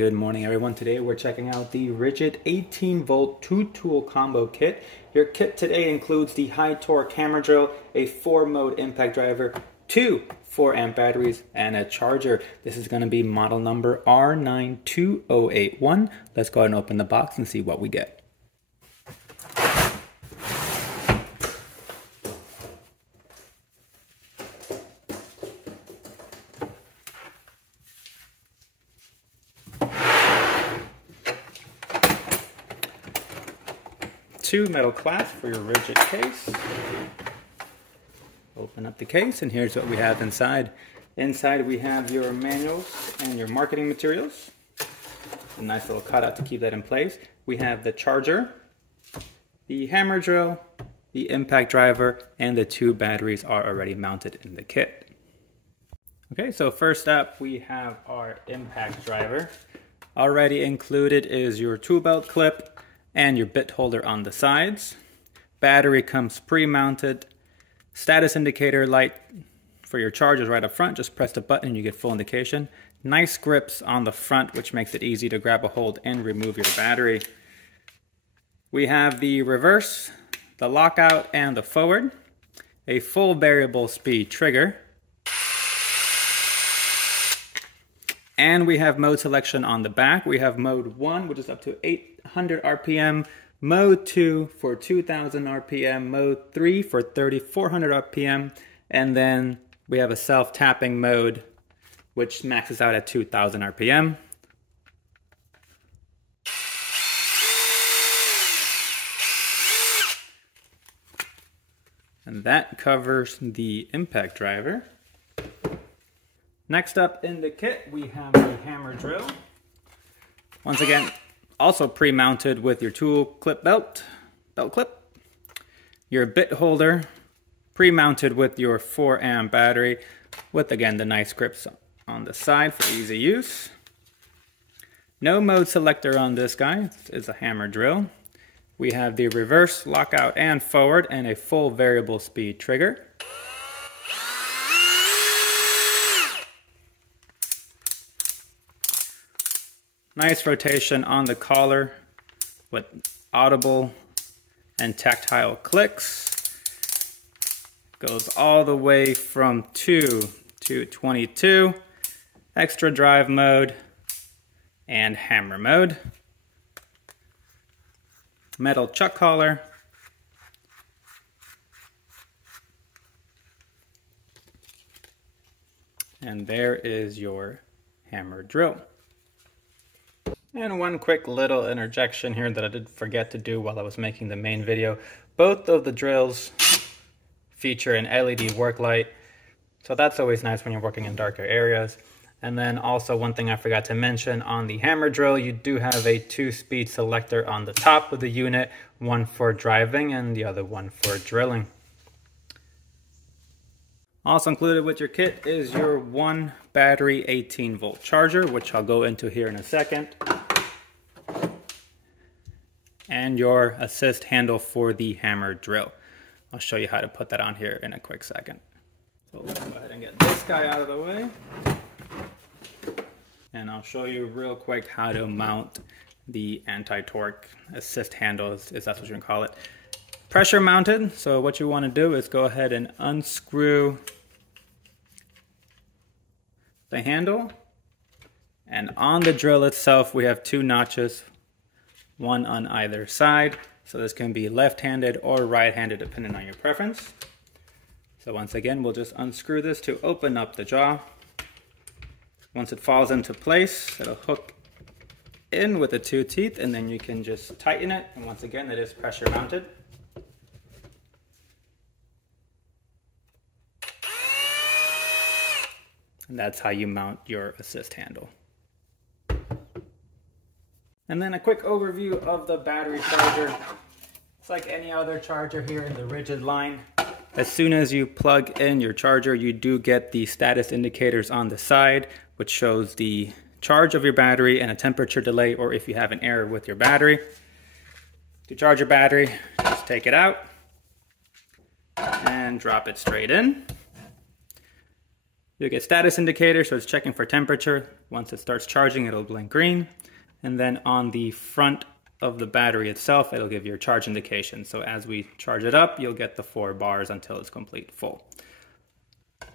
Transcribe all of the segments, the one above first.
good morning everyone. Today we're checking out the RIDGID 18 volt 2-tool combo kit. Your kit today includes the high torque hammer drill, a 4-mode impact driver, 2 4-amp batteries, and a charger. This is going to be model number R92081. Let's go ahead and open the box and see what we get. Two metal clasps for your RIDGID case. Open up the case and here's what we have inside. Inside we have your manuals and your marketing materials. A nice little cutout to keep that in place. We have the charger, the hammer drill, the impact driver, and the 2 batteries are already mounted in the kit. Okay, so first up we have our impact driver. Already included is your tool belt clip and your bit holder on the sides. Battery comes pre-mounted. Status indicator light for your chargers right up front. Just press the button and you get full indication. Nice grips on the front, which makes it easy to grab a hold and remove your battery. We have the reverse, the lockout, and the forward. A full variable speed trigger. And we have mode selection on the back. We have mode 1, which is up to 800 RPM, mode 2 for 2000 RPM, mode 3 for 3400 RPM, and then we have a self-tapping mode, which maxes out at 2000 RPM. And that covers the impact driver. Next up in the kit, we have the hammer drill. Once again, also pre-mounted with your tool clip belt clip. Your bit holder, pre-mounted with your 4-amp battery, with again the nice grips on the side for easy use. No mode selector on this guy, it's a hammer drill. We have the reverse, lockout, and forward, and a full variable speed trigger. Nice rotation on the collar with audible and tactile clicks. Goes all the way from 2 to 22. Extra drive mode and hammer mode. Metal chuck collar. And there is your hammer drill. And one quick little interjection here that I did forget to do while I was making the main video. Both of the drills feature an LED work light, so that's always nice when you're working in darker areas. And then also one thing I forgot to mention, on the hammer drill you do have a 2-speed selector on the top of the unit, one for driving and the other one for drilling. Also included with your kit is your 1 battery 18 volt charger, which I'll go into here in a second. And your assist handle for the hammer drill. I'll show you how to put that on here in a quick second. So let's go ahead and get this guy out of the way. And I'll show you real quick how to mount the AntiTorque assist handle, if that's what you can call it. Pressure mounted, so what you want to do is go ahead and unscrew the handle. And on the drill itself we have 2 notches, one on either side. So this can be left-handed or right-handed depending on your preference. So once again, we'll just unscrew this to open up the jaw. Once it falls into place, it'll hook in with the 2 teeth and then you can just tighten it. And once again, it is pressure mounted. And that's how you mount your assist handle. And then a quick overview of the battery charger. It's like any other charger here in the RIDGID line. As soon as you plug in your charger, you do get the status indicators on the side, which shows the charge of your battery and a temperature delay, or if you have an error with your battery. To charge your battery, just take it out and drop it straight in. You'll get status indicator, so it's checking for temperature. Once it starts charging, it'll blink green. And then on the front of the battery itself, it'll give you a charge indication. So as we charge it up, you'll get the 4 bars until it's complete full.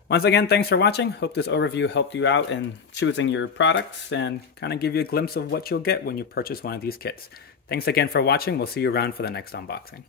Once again, thanks for watching. Hope this overview helped you out in choosing your products and kind of give you a glimpse of what you'll get when you purchase one of these kits. Thanks again for watching. We'll see you around for the next unboxing.